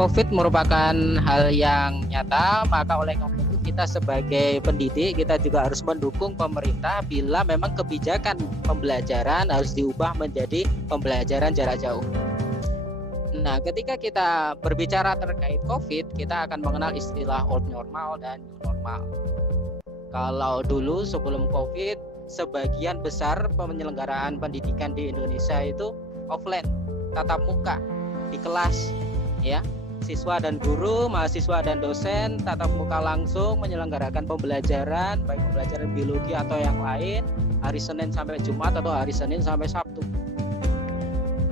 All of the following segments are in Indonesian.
COVID merupakan hal yang nyata, maka oleh karena itu kita sebagai pendidik kita juga harus mendukung pemerintah bila memang kebijakan pembelajaran harus diubah menjadi pembelajaran jarak jauh. Nah, ketika kita berbicara terkait COVID, kita akan mengenal istilah old normal dan new normal. Kalau dulu sebelum COVID, sebagian besar penyelenggaraan pendidikan di Indonesia itu offline, tatap muka di kelas, ya. Siswa dan guru, mahasiswa dan dosen tatap muka langsung menyelenggarakan pembelajaran, baik pembelajaran biologi atau yang lain, hari Senin sampai Jumat atau hari Senin sampai Sabtu.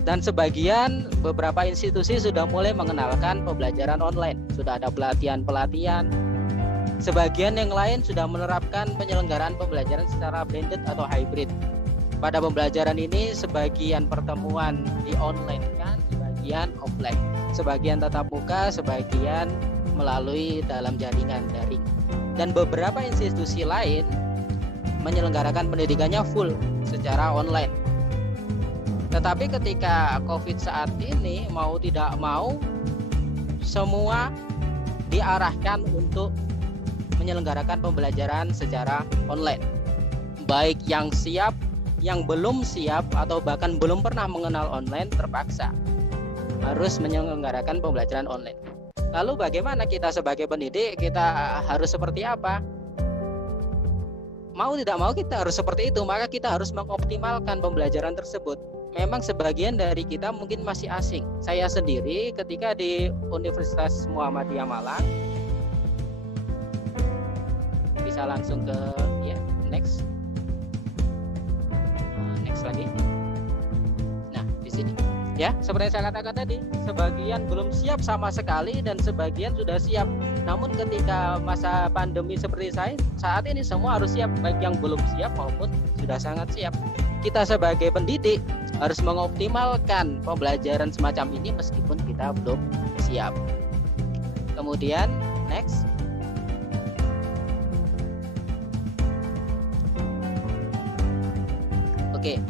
Dan sebagian beberapa institusi sudah mulai mengenalkan pembelajaran online, sudah ada pelatihan-pelatihan. Sebagian yang lain sudah menerapkan penyelenggaraan pembelajaran secara blended atau hybrid. Pada pembelajaran ini sebagian pertemuan di online kan, sebagian offline. Sebagian tatap muka, sebagian melalui dalam jaringan daring. Dan beberapa institusi lain menyelenggarakan pendidikannya full secara online. Tetapi ketika COVID saat ini mau tidak mau semua diarahkan untuk menyelenggarakan pembelajaran secara online. Baik yang siap, yang belum siap atau bahkan belum pernah mengenal online terpaksa harus menyelenggarakan pembelajaran online. Lalu bagaimana kita sebagai pendidik, kita harus seperti apa? Mau tidak mau kita harus seperti itu, maka kita harus mengoptimalkan pembelajaran tersebut. Memang sebagian dari kita mungkin masih asing. Saya sendiri ketika di Universitas Muhammadiyah Malang, bisa langsung ke next lagi. Nah, di sini. Ya, seperti yang saya katakan tadi, sebagian belum siap sama sekali dan sebagian sudah siap. Namun ketika masa pandemi seperti saat ini semua harus siap, baik yang belum siap maupun sudah sangat siap. Kita sebagai pendidik harus mengoptimalkan pembelajaran semacam ini meskipun kita belum siap. Kemudian next. Oke.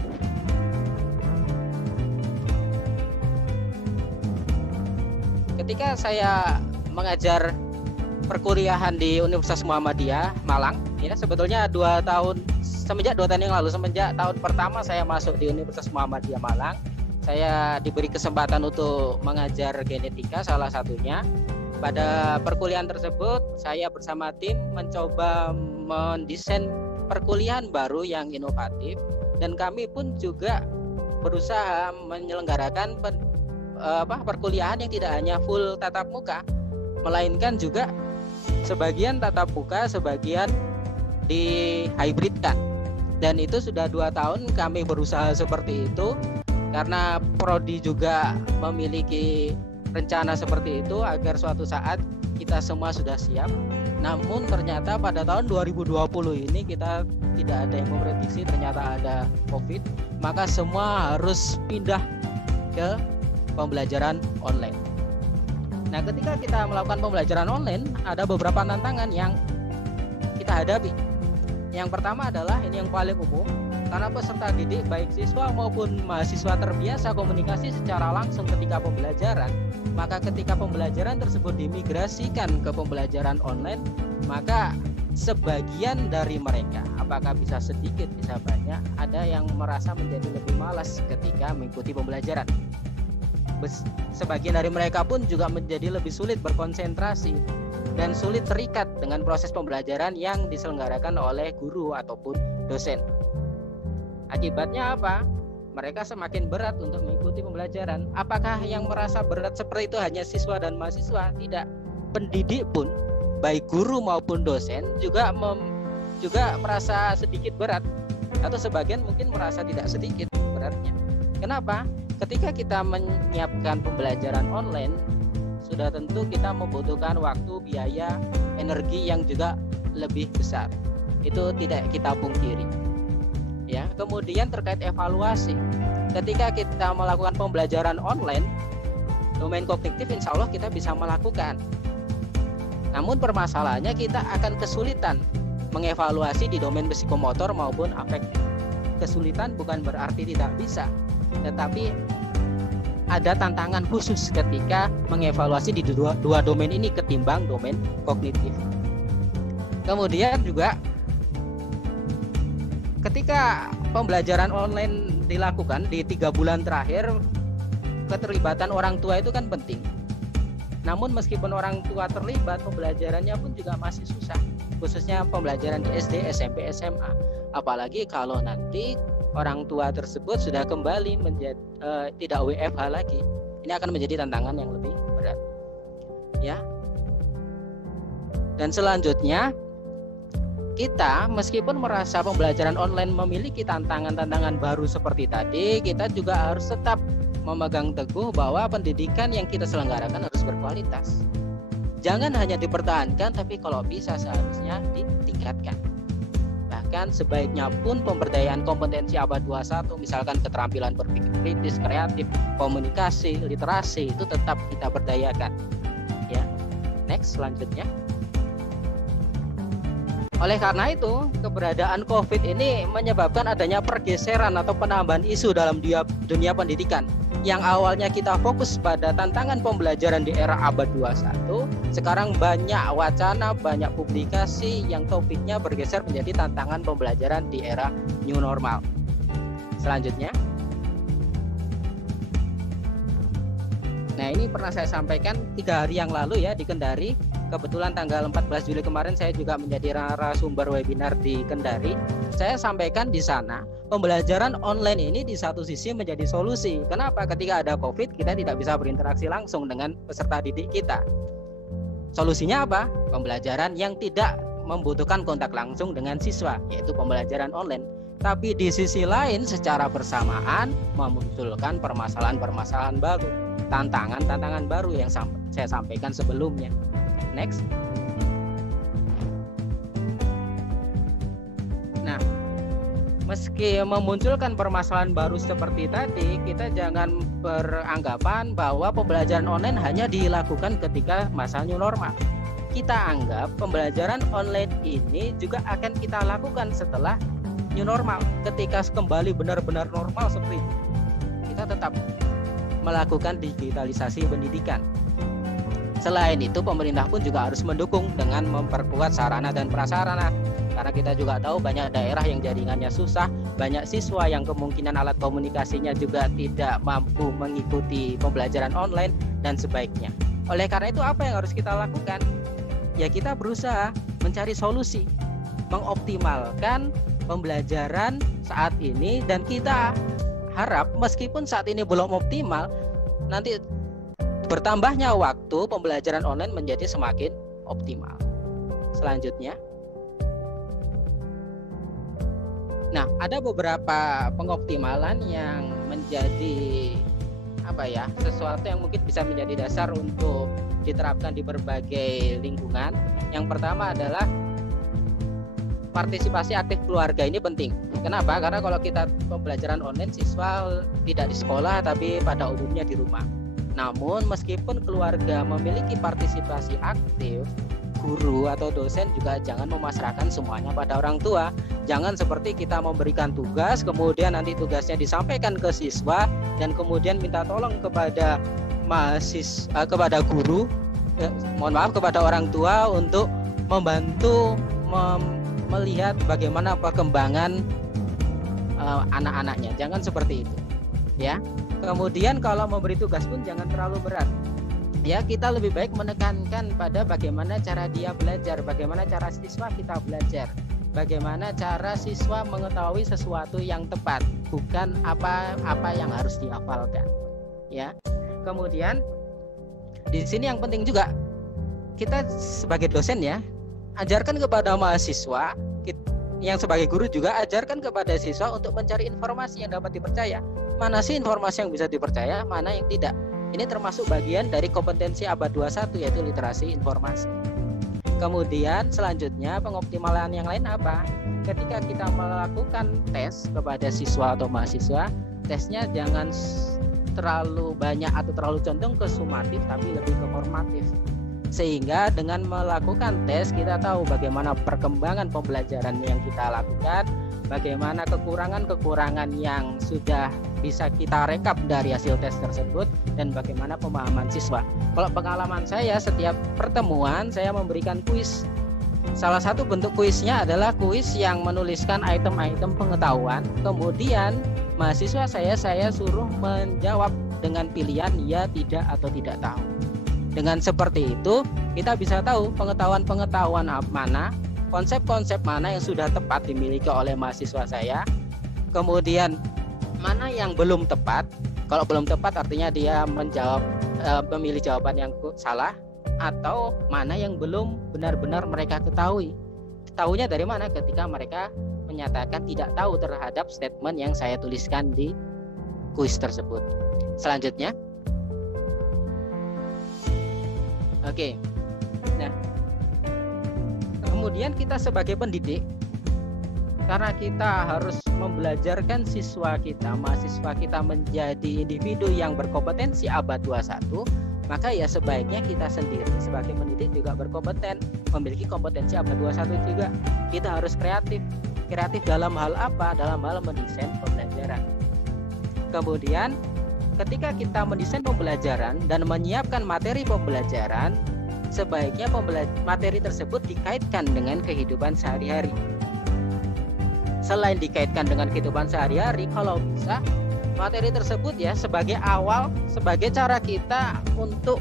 Ketika saya mengajar perkuliahan di Universitas Muhammadiyah Malang, ya sebetulnya semenjak 2 tahun yang lalu, semenjak tahun pertama saya masuk di Universitas Muhammadiyah Malang, saya diberi kesempatan untuk mengajar genetika salah satunya. Pada perkuliahan tersebut, saya bersama tim mencoba mendesain perkuliahan baru yang inovatif, dan kami pun juga berusaha menyelenggarakan perkuliahan yang tidak hanya full tatap muka, melainkan juga sebagian tatap muka, sebagian dihybridkan. Dan itu sudah 2 tahun kami berusaha seperti itu, karena Prodi juga memiliki rencana seperti itu agar suatu saat kita semua sudah siap. Namun ternyata pada tahun 2020 ini kita tidak ada yang memprediksi ternyata ada COVID, maka semua harus pindah ke pembelajaran online. Nah, ketika kita melakukan pembelajaran online, ada beberapa tantangan yang kita hadapi. Yang pertama adalah ini yang paling umum, karena peserta didik baik siswa maupun mahasiswa terbiasa komunikasi secara langsung ketika pembelajaran, maka ketika pembelajaran tersebut dimigrasikan ke pembelajaran online, maka sebagian dari mereka, apakah bisa sedikit bisa banyak, ada yang merasa menjadi lebih malas ketika mengikuti pembelajaran. Sebagian dari mereka pun juga menjadi lebih sulit berkonsentrasi dan sulit terikat dengan proses pembelajaran yang diselenggarakan oleh guru ataupun dosen. Akibatnya apa? Mereka semakin berat untuk mengikuti pembelajaran. Apakah yang merasa berat seperti itu hanya siswa dan mahasiswa? Tidak. Pendidik pun, baik guru maupun dosen juga merasa sedikit berat, atau sebagian mungkin merasa tidak sedikit beratnya. Kenapa? Ketika kita menyiapkan pembelajaran online, sudah tentu kita membutuhkan waktu, biaya, energi yang juga lebih besar. Itu tidak kita pungkiri. Ya, kemudian terkait evaluasi. Ketika kita melakukan pembelajaran online, domain kognitif insya Allah kita bisa melakukan. Namun permasalahannya kita akan kesulitan mengevaluasi di domain psikomotor maupun afektif. Kesulitan bukan berarti tidak bisa, tetapi ada tantangan khusus ketika mengevaluasi di dua domain ini ketimbang domain kognitif. Kemudian juga ketika pembelajaran online dilakukan di 3 bulan terakhir, keterlibatan orang tua itu kan penting. Namun meskipun orang tua terlibat, pembelajarannya pun juga masih susah, khususnya pembelajaran di SD, SMP, SMA. Apalagi kalau nanti orang tua tersebut sudah kembali menjadi tidak WFH lagi. Ini akan menjadi tantangan yang lebih berat. Ya. Dan selanjutnya, kita meskipun merasa pembelajaran online memiliki tantangan-tantangan baru seperti tadi, kita juga harus tetap memegang teguh bahwa pendidikan yang kita selenggarakan harus berkualitas. Jangan hanya dipertahankan, tapi kalau bisa seharusnya ditingkatkan. Bahkan sebaiknya pun pemberdayaan kompetensi abad 21, misalkan keterampilan berpikir kritis, kreatif, komunikasi, literasi, itu tetap kita berdayakan. Ya. Next, selanjutnya. Oleh karena itu, keberadaan COVID ini menyebabkan adanya pergeseran atau penambahan isu dalam dunia pendidikan. Yang awalnya kita fokus pada tantangan pembelajaran di era abad 21, sekarang banyak wacana, banyak publikasi yang topiknya bergeser menjadi tantangan pembelajaran di era new normal. Selanjutnya. Nah, ini pernah saya sampaikan 3 hari yang lalu ya di Kendari. Kebetulan tanggal 14 Juli kemarin saya juga menjadi narasumber webinar di Kendari. Saya sampaikan di sana, pembelajaran online ini di satu sisi menjadi solusi. Kenapa? Ketika ada COVID, kita tidak bisa berinteraksi langsung dengan peserta didik kita. Solusinya apa? Pembelajaran yang tidak membutuhkan kontak langsung dengan siswa, yaitu pembelajaran online. Tapi di sisi lain, secara bersamaan memunculkan permasalahan-permasalahan baru, tantangan-tantangan baru yang saya sampaikan sebelumnya. Next. Nah, meski memunculkan permasalahan baru seperti tadi, kita jangan beranggapan bahwa pembelajaran online hanya dilakukan ketika masa new normal. Kita anggap pembelajaran online ini juga akan kita lakukan setelah new normal. Ketika kembali benar-benar normal seperti itu, kita tetap melakukan digitalisasi pendidikan. Selain itu, pemerintah pun juga harus mendukung dengan memperkuat sarana dan prasarana. Karena kita juga tahu banyak daerah yang jaringannya susah, banyak siswa yang kemungkinan alat komunikasinya juga tidak mampu mengikuti pembelajaran online dan sebaiknya. Oleh karena itu, apa yang harus kita lakukan? Ya, kita berusaha mencari solusi, mengoptimalkan pembelajaran saat ini, dan kita harap meskipun saat ini belum optimal, nanti bertambahnya waktu pembelajaran online menjadi semakin optimal. Selanjutnya. Nah, ada beberapa pengoptimalan yang menjadi sesuatu yang mungkin bisa menjadi dasar untuk diterapkan di berbagai lingkungan. Yang pertama adalah partisipasi aktif keluarga. Ini penting. Kenapa? Karena kalau kita pembelajaran online, siswa tidak di sekolah tapi pada umumnya di rumah. Namun meskipun keluarga memiliki partisipasi aktif, guru atau dosen juga jangan memasrahkan semuanya pada orang tua. Jangan seperti kita memberikan tugas, kemudian nanti tugasnya disampaikan ke siswa dan kemudian minta tolong kepada kepada guru, kepada orang tua untuk membantu melihat bagaimana perkembangan anak-anaknya. Jangan seperti itu, ya. Kemudian kalau memberi tugas pun jangan terlalu berat. Ya, kita lebih baik menekankan pada bagaimana cara dia belajar, bagaimana cara siswa kita belajar, bagaimana cara siswa mengetahui sesuatu yang tepat, bukan apa yang harus dihafalkan. Ya. Kemudian di sini yang penting juga kita sebagai dosen ya, ajarkan kepada mahasiswa, yang sebagai guru juga ajarkan kepada siswa untuk mencari informasi yang dapat dipercaya. Mana sih informasi yang bisa dipercaya, mana yang tidak. Ini termasuk bagian dari kompetensi abad 21, yaitu literasi informasi. Kemudian selanjutnya pengoptimalan yang lain apa? Ketika kita melakukan tes kepada siswa atau mahasiswa, tesnya jangan terlalu banyak atau terlalu condong ke sumatif, tapi lebih ke formatif. Sehingga dengan melakukan tes kita tahu bagaimana perkembangan pembelajaran yang kita lakukan, bagaimana kekurangan-kekurangan yang sudah bisa kita rekap dari hasil tes tersebut dan bagaimana pemahaman siswa. Kalau pengalaman saya, setiap pertemuan saya memberikan kuis. Salah satu bentuk kuisnya adalah kuis yang menuliskan item-item pengetahuan. Kemudian mahasiswa saya suruh menjawab dengan pilihan ya, tidak, atau tidak tahu. Dengan seperti itu kita bisa tahu pengetahuan-pengetahuan mana, konsep-konsep mana yang sudah tepat dimiliki oleh mahasiswa saya. Kemudian mana yang belum tepat. Kalau belum tepat artinya dia memilih jawaban yang salah, atau mana yang belum benar-benar mereka ketahui. Tahunya dari mana? Ketika mereka menyatakan tidak tahu terhadap statement yang saya tuliskan di kuis tersebut. Selanjutnya, oke. Nah, kemudian kita sebagai pendidik, karena kita harus membelajarkan mahasiswa kita menjadi individu yang berkompetensi abad 21, maka ya sebaiknya kita sendiri sebagai pendidik juga berkompeten, memiliki kompetensi abad 21 juga. Kita harus kreatif. Kreatif dalam hal apa? Dalam hal mendesain pembelajaran. Kemudian ketika kita mendesain pembelajaran dan menyiapkan materi pembelajaran, sebaiknya materi tersebut dikaitkan dengan kehidupan sehari-hari. Selain dikaitkan dengan kehidupan sehari-hari, kalau bisa materi tersebut ya sebagai awal, sebagai cara kita untuk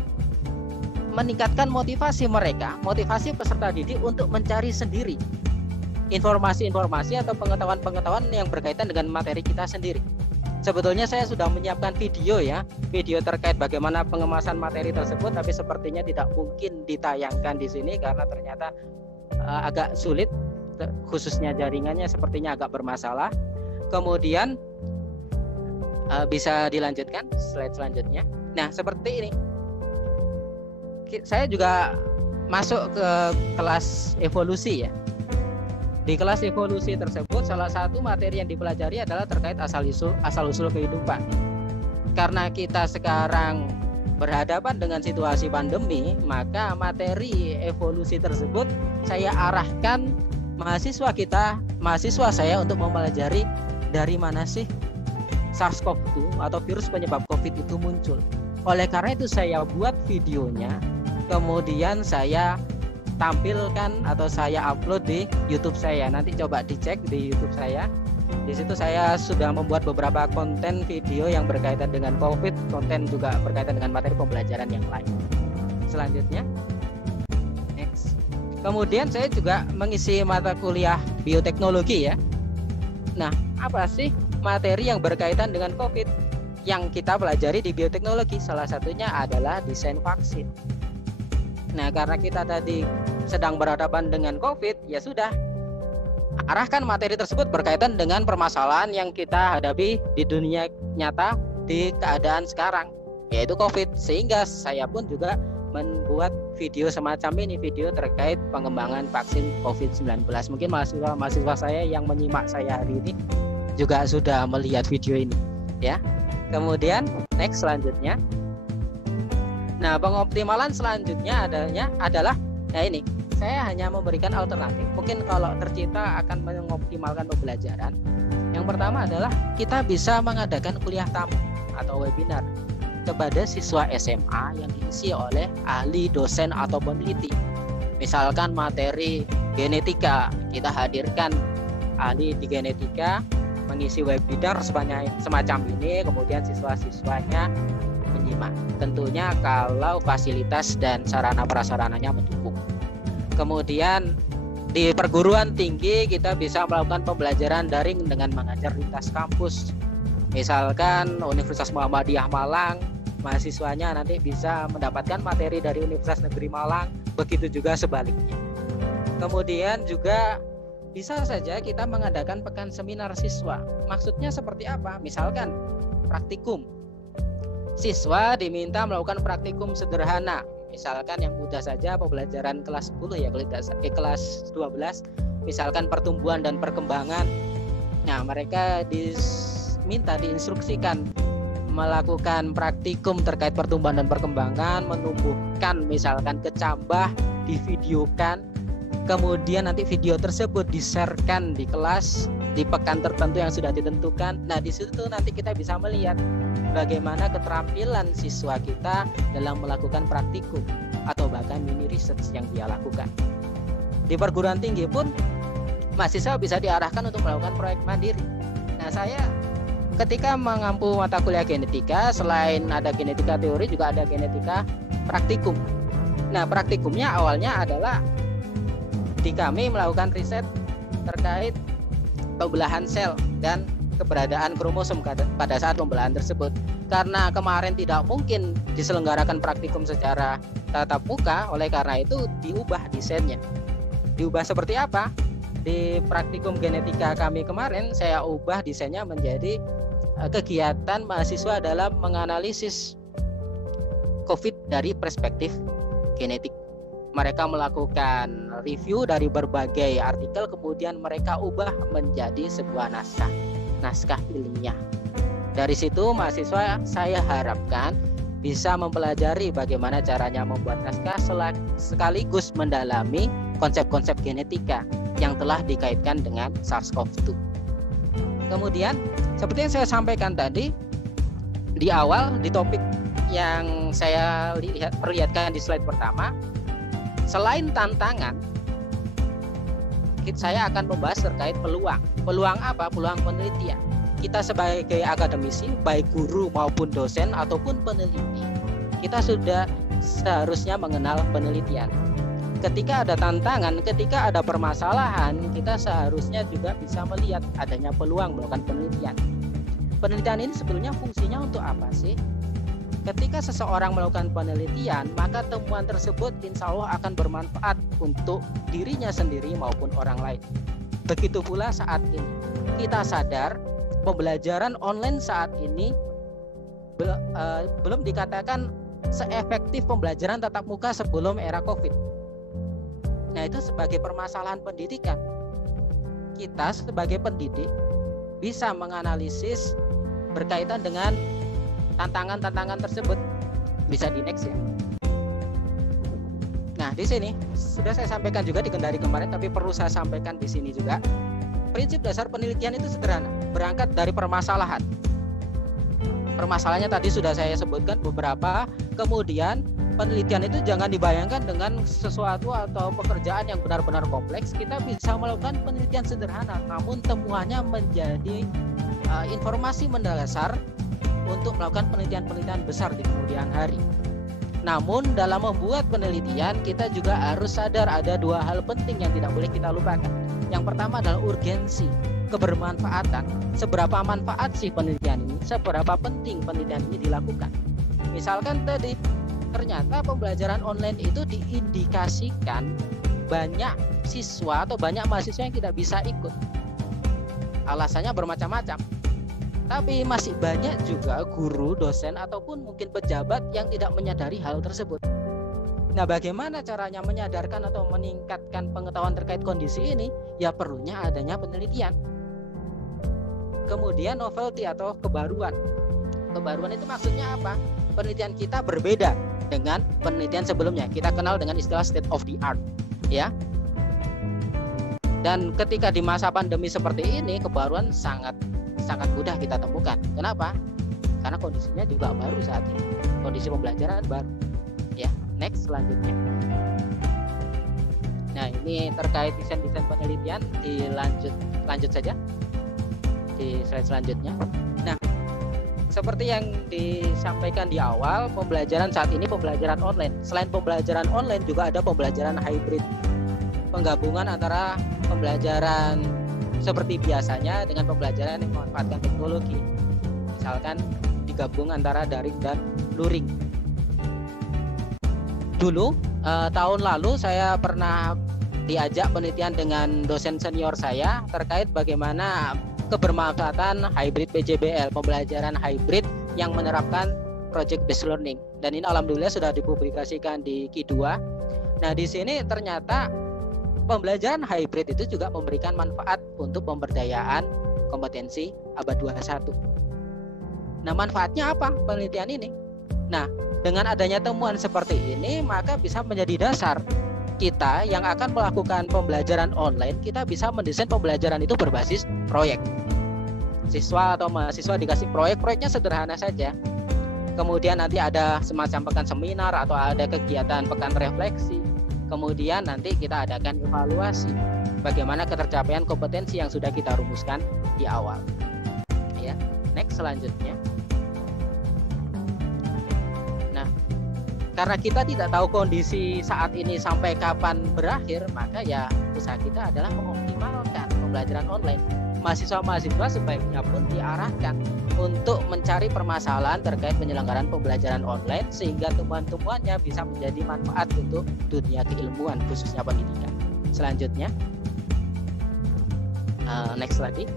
meningkatkan motivasi mereka, motivasi peserta didik untuk mencari sendiri informasi-informasi atau pengetahuan-pengetahuan yang berkaitan dengan materi kita sendiri. Sebetulnya saya sudah menyiapkan video terkait bagaimana pengemasan materi tersebut, tapi sepertinya tidak mungkin ditayangkan di sini karena ternyata agak sulit, khususnya jaringannya sepertinya agak bermasalah. Kemudian bisa dilanjutkan slide selanjutnya. Nah, seperti ini. Saya juga masuk ke kelas evolusi ya. Di kelas evolusi tersebut salah satu materi yang dipelajari adalah terkait asal-usul kehidupan. Karena kita sekarang berhadapan dengan situasi pandemi, maka materi evolusi tersebut saya arahkan mahasiswa saya untuk mempelajari dari mana sih SARS-CoV-2 atau virus penyebab COVID itu muncul. Oleh karena itu saya buat videonya, kemudian saya tampilkan atau saya upload di YouTube saya. Nanti coba dicek di YouTube saya. Di situ saya sudah membuat beberapa konten video yang berkaitan dengan COVID, konten juga berkaitan dengan materi pembelajaran yang lain. Selanjutnya, next. Kemudian saya juga mengisi mata kuliah bioteknologi ya. Nah, apa sih materi yang berkaitan dengan COVID yang kita pelajari di bioteknologi? Salah satunya adalah desain vaksin. Nah, karena kita tadi sedang berhadapan dengan COVID, ya sudah, arahkan materi tersebut berkaitan dengan permasalahan yang kita hadapi di dunia nyata di keadaan sekarang, yaitu COVID. Sehingga saya pun juga membuat video semacam ini, video terkait pengembangan vaksin COVID-19. Mungkin mahasiswa saya yang menyimak saya hari ini juga sudah melihat video ini ya. Kemudian next selanjutnya. Nah, pengoptimalan selanjutnya adalah ini. Saya hanya memberikan alternatif. Mungkin kalau tercipta akan mengoptimalkan pembelajaran. Yang pertama adalah kita bisa mengadakan kuliah tamu atau webinar kepada siswa SMA yang diisi oleh ahli, dosen atau peneliti. Misalkan materi genetika, kita hadirkan ahli di genetika mengisi webinar semacam ini, kemudian siswa-siswanya menyimak. Tentunya kalau fasilitas dan sarana prasarananya mendukung. Kemudian di perguruan tinggi kita bisa melakukan pembelajaran daring dengan mengajar lintas kampus. Misalkan Universitas Muhammadiyah Malang, mahasiswanya nanti bisa mendapatkan materi dari Universitas Negeri Malang, begitu juga sebaliknya. Kemudian juga bisa saja kita mengadakan pekan seminar siswa. Maksudnya seperti apa? Misalkan praktikum. Siswa diminta melakukan praktikum sederhana. Misalkan yang mudah saja pembelajaran kelas 10 ya, kelas 12, misalkan pertumbuhan dan perkembangan. Nah, mereka diinstruksikan melakukan praktikum terkait pertumbuhan dan perkembangan, menumbuhkan misalkan kecambah, divideokan, kemudian nanti video tersebut di-sharekan di kelas di pekan tertentu yang sudah ditentukan. Nah, di situ nanti kita bisa melihat bagaimana keterampilan siswa kita dalam melakukan praktikum atau bahkan mini research yang dia lakukan. Di perguruan tinggi pun mahasiswa bisa diarahkan untuk melakukan proyek mandiri. Nah, saya ketika mengampu mata kuliah genetika, selain ada genetika teori juga ada genetika praktikum. Nah, praktikumnya awalnya adalah di kami melakukan riset terkait pembelahan sel dan keberadaan kromosom pada saat pembelahan tersebut. Karena kemarin tidak mungkin diselenggarakan praktikum secara tatap muka, oleh karena itu diubah desainnya. Diubah seperti apa? Di praktikum genetika kami kemarin saya ubah desainnya menjadi kegiatan mahasiswa dalam menganalisis COVID dari perspektif genetik. Mereka melakukan review dari berbagai artikel, kemudian mereka ubah menjadi sebuah naskah ilmiah. Dari situ mahasiswa saya harapkan bisa mempelajari bagaimana caranya membuat naskah sekaligus mendalami konsep-konsep genetika yang telah dikaitkan dengan SARS-CoV-2. Kemudian seperti yang saya sampaikan tadi di awal di topik yang saya perlihatkan di slide pertama, selain tantangan, saya akan membahas terkait peluang. Peluang apa? Peluang penelitian. Kita sebagai akademisi, baik guru maupun dosen ataupun peneliti, kita sudah seharusnya mengenal penelitian. Ketika ada tantangan, ketika ada permasalahan, kita seharusnya juga bisa melihat adanya peluang melakukan penelitian. Penelitian ini sebetulnya fungsinya untuk apa sih? Ketika seseorang melakukan penelitian, maka temuan tersebut insya Allah akan bermanfaat untuk dirinya sendiri maupun orang lain. Begitu pula saat ini. Kita sadar pembelajaran online saat ini belum dikatakan seefektif pembelajaran tatap muka sebelum era COVID. Nah, itu sebagai permasalahan pendidikan. Kita sebagai pendidik bisa menganalisis berkaitan dengan tantangan-tantangan tersebut. Bisa di next ya. Nah, di sini sudah saya sampaikan juga di Kendari kemarin, tapi perlu saya sampaikan di sini juga. Prinsip dasar penelitian itu sederhana, berangkat dari permasalahan. Permasalahannya tadi sudah saya sebutkan beberapa. Kemudian penelitian itu jangan dibayangkan dengan sesuatu atau pekerjaan yang benar-benar kompleks. Kita bisa melakukan penelitian sederhana, namun temuannya menjadi informasi mendasar untuk melakukan penelitian-penelitian besar di kemudian hari. Namun dalam membuat penelitian kita juga harus sadar ada dua hal penting yang tidak boleh kita lupakan. Yang pertama adalah urgensi, kebermanfaatan. Seberapa manfaat sih penelitian ini? Seberapa penting penelitian ini dilakukan? Misalkan tadi ternyata pembelajaran online itu diindikasikan banyak siswa atau banyak mahasiswa yang tidak bisa ikut. Alasannya bermacam-macam. Tapi masih banyak juga guru, dosen, ataupun mungkin pejabat yang tidak menyadari hal tersebut. Nah, bagaimana caranya menyadarkan atau meningkatkan pengetahuan terkait kondisi ini? Ya perlunya adanya penelitian. Kemudian novelty atau kebaruan. Kebaruan itu maksudnya apa? Penelitian kita berbeda dengan penelitian sebelumnya. Kita kenal dengan istilah state of the art, ya. Dan ketika di masa pandemi seperti ini, kebaruan sangat mudah kita temukan. Kenapa? Karena kondisinya juga baru saat ini. Kondisi pembelajaran baru. Ya, next selanjutnya. Nah, ini terkait desain-desain penelitian, lanjut saja di slide selanjutnya. Nah, seperti yang disampaikan di awal, pembelajaran saat ini pembelajaran online. Selain pembelajaran online juga ada pembelajaran hybrid. Penggabungan antara pembelajaran seperti biasanya dengan pembelajaran yang memanfaatkan teknologi. Misalkan digabung antara daring dan luring. Dulu tahun lalu saya pernah diajak penelitian dengan dosen senior saya terkait bagaimana kebermanfaatan hybrid PJBL, pembelajaran hybrid yang menerapkan project based learning. Dan ini alhamdulillah sudah dipublikasikan di Q2. Nah, di sini ternyata pembelajaran hybrid itu juga memberikan manfaat untuk pemberdayaan kompetensi abad 21. Nah, manfaatnya apa penelitian ini? Nah, dengan adanya temuan seperti ini, maka bisa menjadi dasar kita yang akan melakukan pembelajaran online, kita bisa mendesain pembelajaran itu berbasis proyek. Siswa atau mahasiswa dikasih proyeknya sederhana saja. Kemudian nanti ada semacam pekan seminar atau ada kegiatan pekan refleksi. Kemudian nanti kita adakan evaluasi bagaimana ketercapaian kompetensi yang sudah kita rumuskan di awal. Ya, next selanjutnya. Nah, karena kita tidak tahu kondisi saat ini sampai kapan berakhir, maka ya usaha kita adalah mengoptimalkan pembelajaran online. Mahasiswa-mahasiswa sebaiknya pun diarahkan untuk mencari permasalahan terkait penyelenggaraan pembelajaran online sehingga temuan-temuannya bisa menjadi manfaat untuk dunia keilmuan khususnya pendidikan. Selanjutnya, next lagi.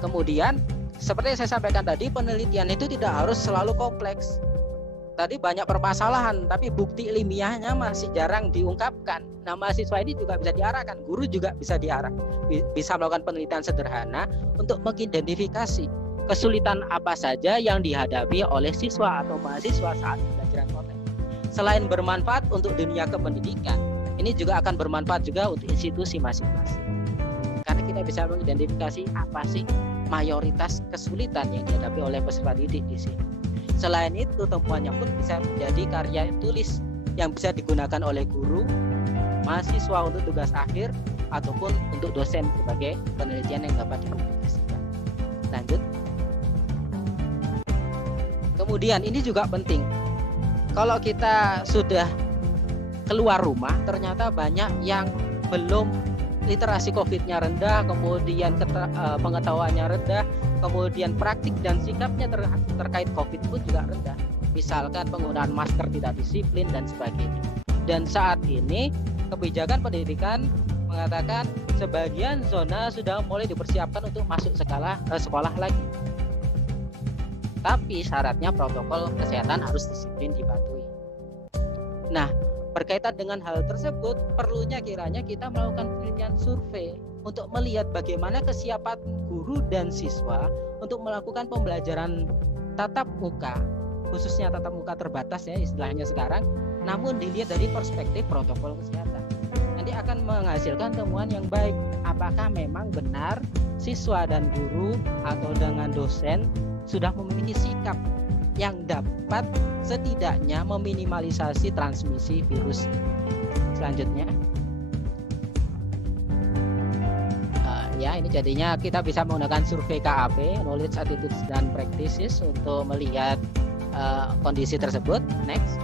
Kemudian seperti yang saya sampaikan tadi, penelitian itu tidak harus selalu kompleks. Tadi banyak permasalahan, tapi bukti ilmiahnya masih jarang diungkapkan. Nah, mahasiswa ini juga bisa diarahkan, guru juga bisa bisa melakukan penelitian sederhana untuk mengidentifikasi kesulitan apa saja yang dihadapi oleh siswa atau mahasiswa saat pembelajaran online. Selain bermanfaat untuk dunia kependidikan, ini juga akan bermanfaat juga untuk institusi masing-masing. Karena kita bisa mengidentifikasi apa sih mayoritas kesulitan yang dihadapi oleh peserta didik di sini. Selain itu, temuannya pun bisa menjadi karya tulis yang bisa digunakan oleh guru, mahasiswa untuk tugas akhir, ataupun untuk dosen sebagai penelitian yang dapat dipublikasikan. Lanjut. Kemudian ini juga penting. Kalau kita sudah keluar rumah, ternyata banyak yang belum literasi COVID-nya rendah, kemudian pengetahuannya rendah, kemudian praktik dan sikapnya terkait COVID pun juga rendah. Misalkan penggunaan masker tidak disiplin dan sebagainya. Dan saat ini kebijakan pendidikan mengatakan sebagian zona sudah mulai dipersiapkan untuk masuk sekolah lagi. Tapi syaratnya protokol kesehatan harus disiplin dipatuhi. Nah, berkaitan dengan hal tersebut, perlunya kiranya kita melakukan penelitian survei untuk melihat bagaimana kesiapan guru dan siswa untuk melakukan pembelajaran tatap muka, khususnya tatap muka terbatas ya istilahnya sekarang, namun dilihat dari perspektif protokol kesehatan. Nanti akan menghasilkan temuan yang baik, apakah memang benar siswa dan guru atau dengan dosen sudah memiliki sikap yang dapat setidaknya meminimalisasi transmisi virus. Selanjutnya, ya ini jadinya kita bisa menggunakan survei KAP, Knowledge, Attitudes, dan Practices untuk melihat kondisi tersebut. Next.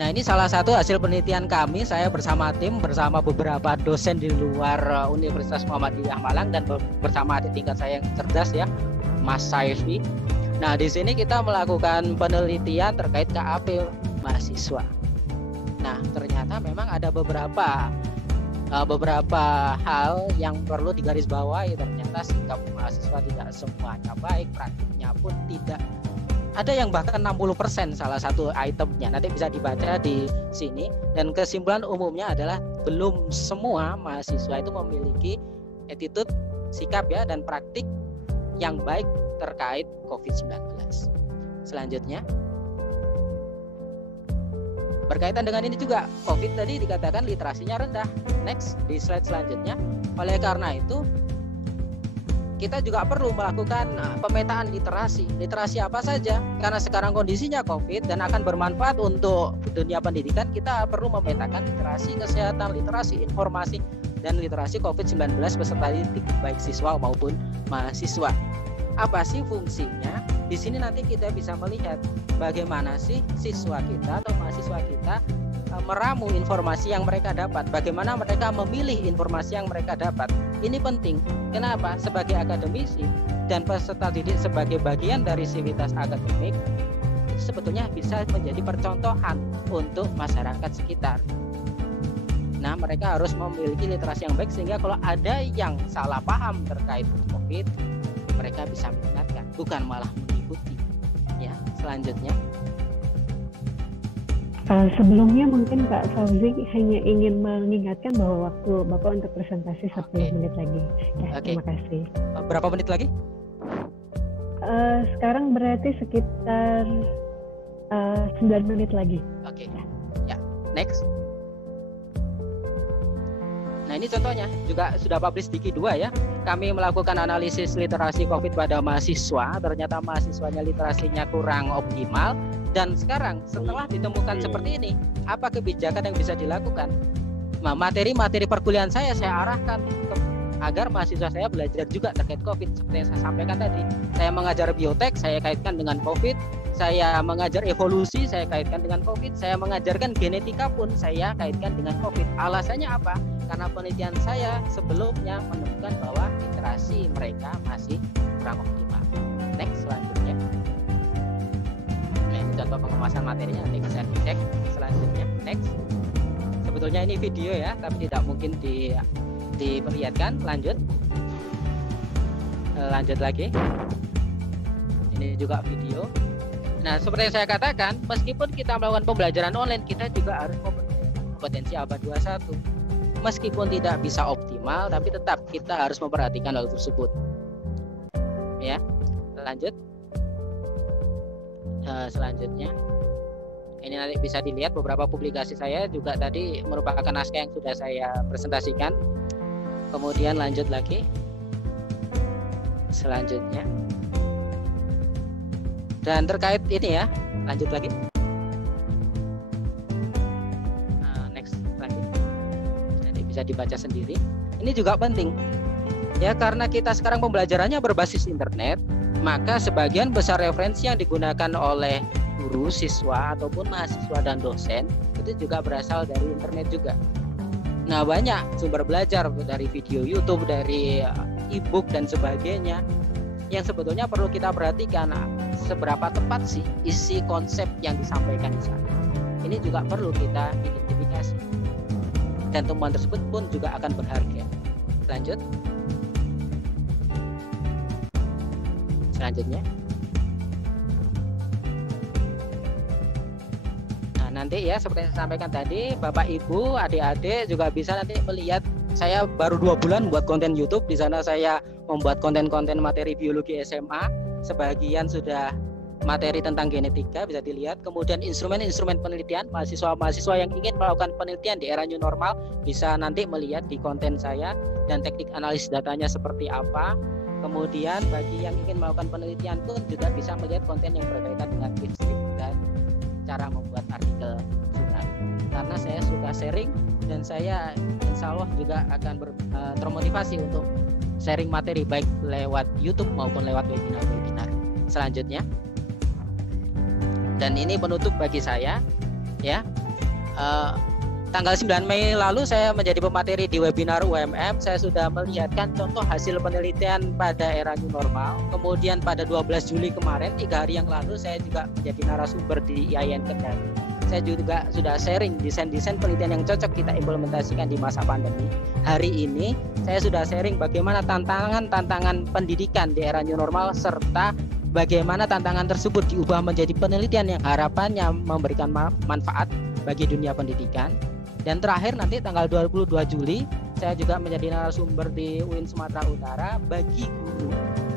Nah, ini salah satu hasil penelitian kami. Saya bersama tim, bersama beberapa dosen di luar Universitas Muhammadiyah Malang dan bersama adik tingkat saya yang cerdas ya, Mas Saifi. Nah, di sini kita melakukan penelitian terkait KAP mahasiswa. Nah, ternyata memang ada beberapa hal yang perlu digarisbawahi. Ternyata sikap mahasiswa tidak semuanya baik, praktiknya pun tidak. Ada yang bahkan 60% salah satu itemnya. Nanti bisa dibaca di sini. Dan kesimpulan umumnya adalah belum semua mahasiswa itu memiliki attitude, sikap ya, dan praktik yang baik terkait COVID-19. Selanjutnya, berkaitan dengan ini juga, COVID tadi dikatakan literasinya rendah. Next, di slide selanjutnya. Oleh karena itu, kita juga perlu melakukan pemetaan literasi. Literasi apa saja? Karena sekarang kondisinya COVID dan akan bermanfaat untuk dunia pendidikan, kita perlu memetakan literasi kesehatan, literasi informasi, dan literasi COVID-19 beserta didik, baik siswa maupun mahasiswa. Apa sih fungsinya? Di sini nanti kita bisa melihat bagaimana sih siswa kita atau mahasiswa kita meramu informasi yang mereka dapat, bagaimana mereka memilih informasi yang mereka dapat. Ini penting. Kenapa? Sebagai akademisi dan peserta didik sebagai bagian dari sivitas akademik, itu sebetulnya bisa menjadi percontohan untuk masyarakat sekitar. Nah, mereka harus memiliki literasi yang baik sehingga kalau ada yang salah paham terkait COVID, mereka bisa mengingatkan, bukan malah mengikuti. Ya, selanjutnya. Sebelumnya mungkin Pak Fauzi hanya ingin mengingatkan bahwa waktu Bapak untuk presentasi 10 menit lagi. Ya, terima kasih. Berapa menit lagi? Sekarang berarti sekitar 9 menit lagi. Oke. Ya, next. Nah, ini contohnya juga sudah publish di Q2 ya. Kami melakukan analisis literasi COVID pada mahasiswa. Ternyata mahasiswanya literasinya kurang optimal. Dan sekarang setelah ditemukan seperti ini, apa kebijakan yang bisa dilakukan? Nah, materi-materi perkuliahan saya arahkan agar mahasiswa saya belajar juga terkait COVID. Seperti yang saya sampaikan tadi, saya mengajar biotek, saya kaitkan dengan COVID. Saya mengajar evolusi, saya kaitkan dengan COVID. Saya mengajarkan genetika pun saya kaitkan dengan COVID. Alasannya apa? Karena penelitian saya sebelumnya menemukan bahwa literasi mereka masih kurang optimal. Next, selanjutnya. Nah, ini contoh pengemasan materinya, nanti bisa dicek. Selanjutnya, next. Sebetulnya ini video ya, tapi tidak mungkin diperlihatkan. Lanjut. Lanjut lagi. Ini juga video. Nah, seperti yang saya katakan, meskipun kita melakukan pembelajaran online, kita juga harus memenuhi kompetensi ABA 21. Meskipun tidak bisa optimal, tapi tetap kita harus memperhatikan hal tersebut. Ya, lanjut. Selanjutnya, ini nanti bisa dilihat beberapa publikasi saya juga tadi merupakan naskah yang sudah saya presentasikan. Kemudian lanjut lagi. Selanjutnya. Dan terkait ini ya, lanjut lagi. Next, lanjut. Nanti bisa dibaca sendiri. Ini juga penting. Ya, karena kita sekarang pembelajarannya berbasis internet, maka sebagian besar referensi yang digunakan oleh guru, siswa, ataupun mahasiswa dan dosen itu juga berasal dari internet juga. Nah, banyak sumber belajar dari video YouTube, dari e-book dan sebagainya yang sebetulnya perlu kita perhatikan. Seberapa tepat sih isi konsep yang disampaikan di sana. Ini juga perlu kita identifikasi. Dan temuan tersebut pun juga akan berharga. Lanjut. Selanjutnya. Nah, nanti ya seperti yang saya sampaikan tadi, Bapak Ibu, adik-adik juga bisa nanti melihat. Saya baru 2 bulan buat konten YouTube. Di sana saya membuat konten-konten materi biologi SMA. Sebagian sudah materi tentang genetika bisa dilihat. Kemudian instrumen-instrumen penelitian, mahasiswa-mahasiswa yang ingin melakukan penelitian di era new normal bisa nanti melihat di konten saya, dan teknik analisis datanya seperti apa. Kemudian bagi yang ingin melakukan penelitian pun juga bisa melihat konten yang berkaitan dengan tips dan cara membuat artikel jurnal. Karena saya suka sharing dan saya insya Allah juga akan termotivasi untuk sharing materi baik lewat YouTube maupun lewat webinar-webinar selanjutnya. Dan ini penutup bagi saya ya. Tanggal 9 Mei lalu saya menjadi pemateri di webinar UMM. Saya sudah melihatkan contoh hasil penelitian pada era new normal. Kemudian pada 12 Juli kemarin, 3 hari yang lalu, saya juga menjadi narasumber di IAIN Kendari. Saya juga sudah sharing desain-desain penelitian yang cocok kita implementasikan di masa pandemi. Hari ini saya sudah sharing bagaimana tantangan pendidikan di era new normal, serta bagaimana tantangan tersebut diubah menjadi penelitian yang harapannya memberikan manfaat bagi dunia pendidikan. Dan terakhir nanti tanggal 22 Juli saya juga menjadi narasumber di UIN Sumatera Utara bagi guru,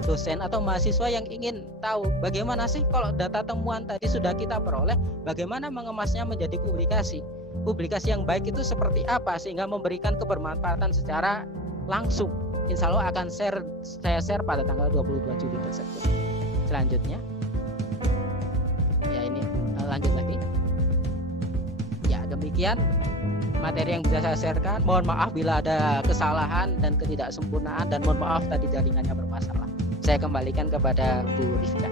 dosen atau mahasiswa yang ingin tahu bagaimana sih kalau data temuan tadi sudah kita peroleh, bagaimana mengemasnya menjadi publikasi. Publikasi yang baik itu seperti apa sehingga memberikan kebermanfaatan secara langsung. Insya Allah akan saya share pada tanggal 22 Juli tersebut. Selanjutnya, ya ini lanjut lagi. Ya, demikian materi yang bisa saya sharekan. Mohon maaf bila ada kesalahan dan ketidaksempurnaan, dan mohon maaf tadi jaringannya bermasalah. Saya kembalikan kepada Bu Rifka.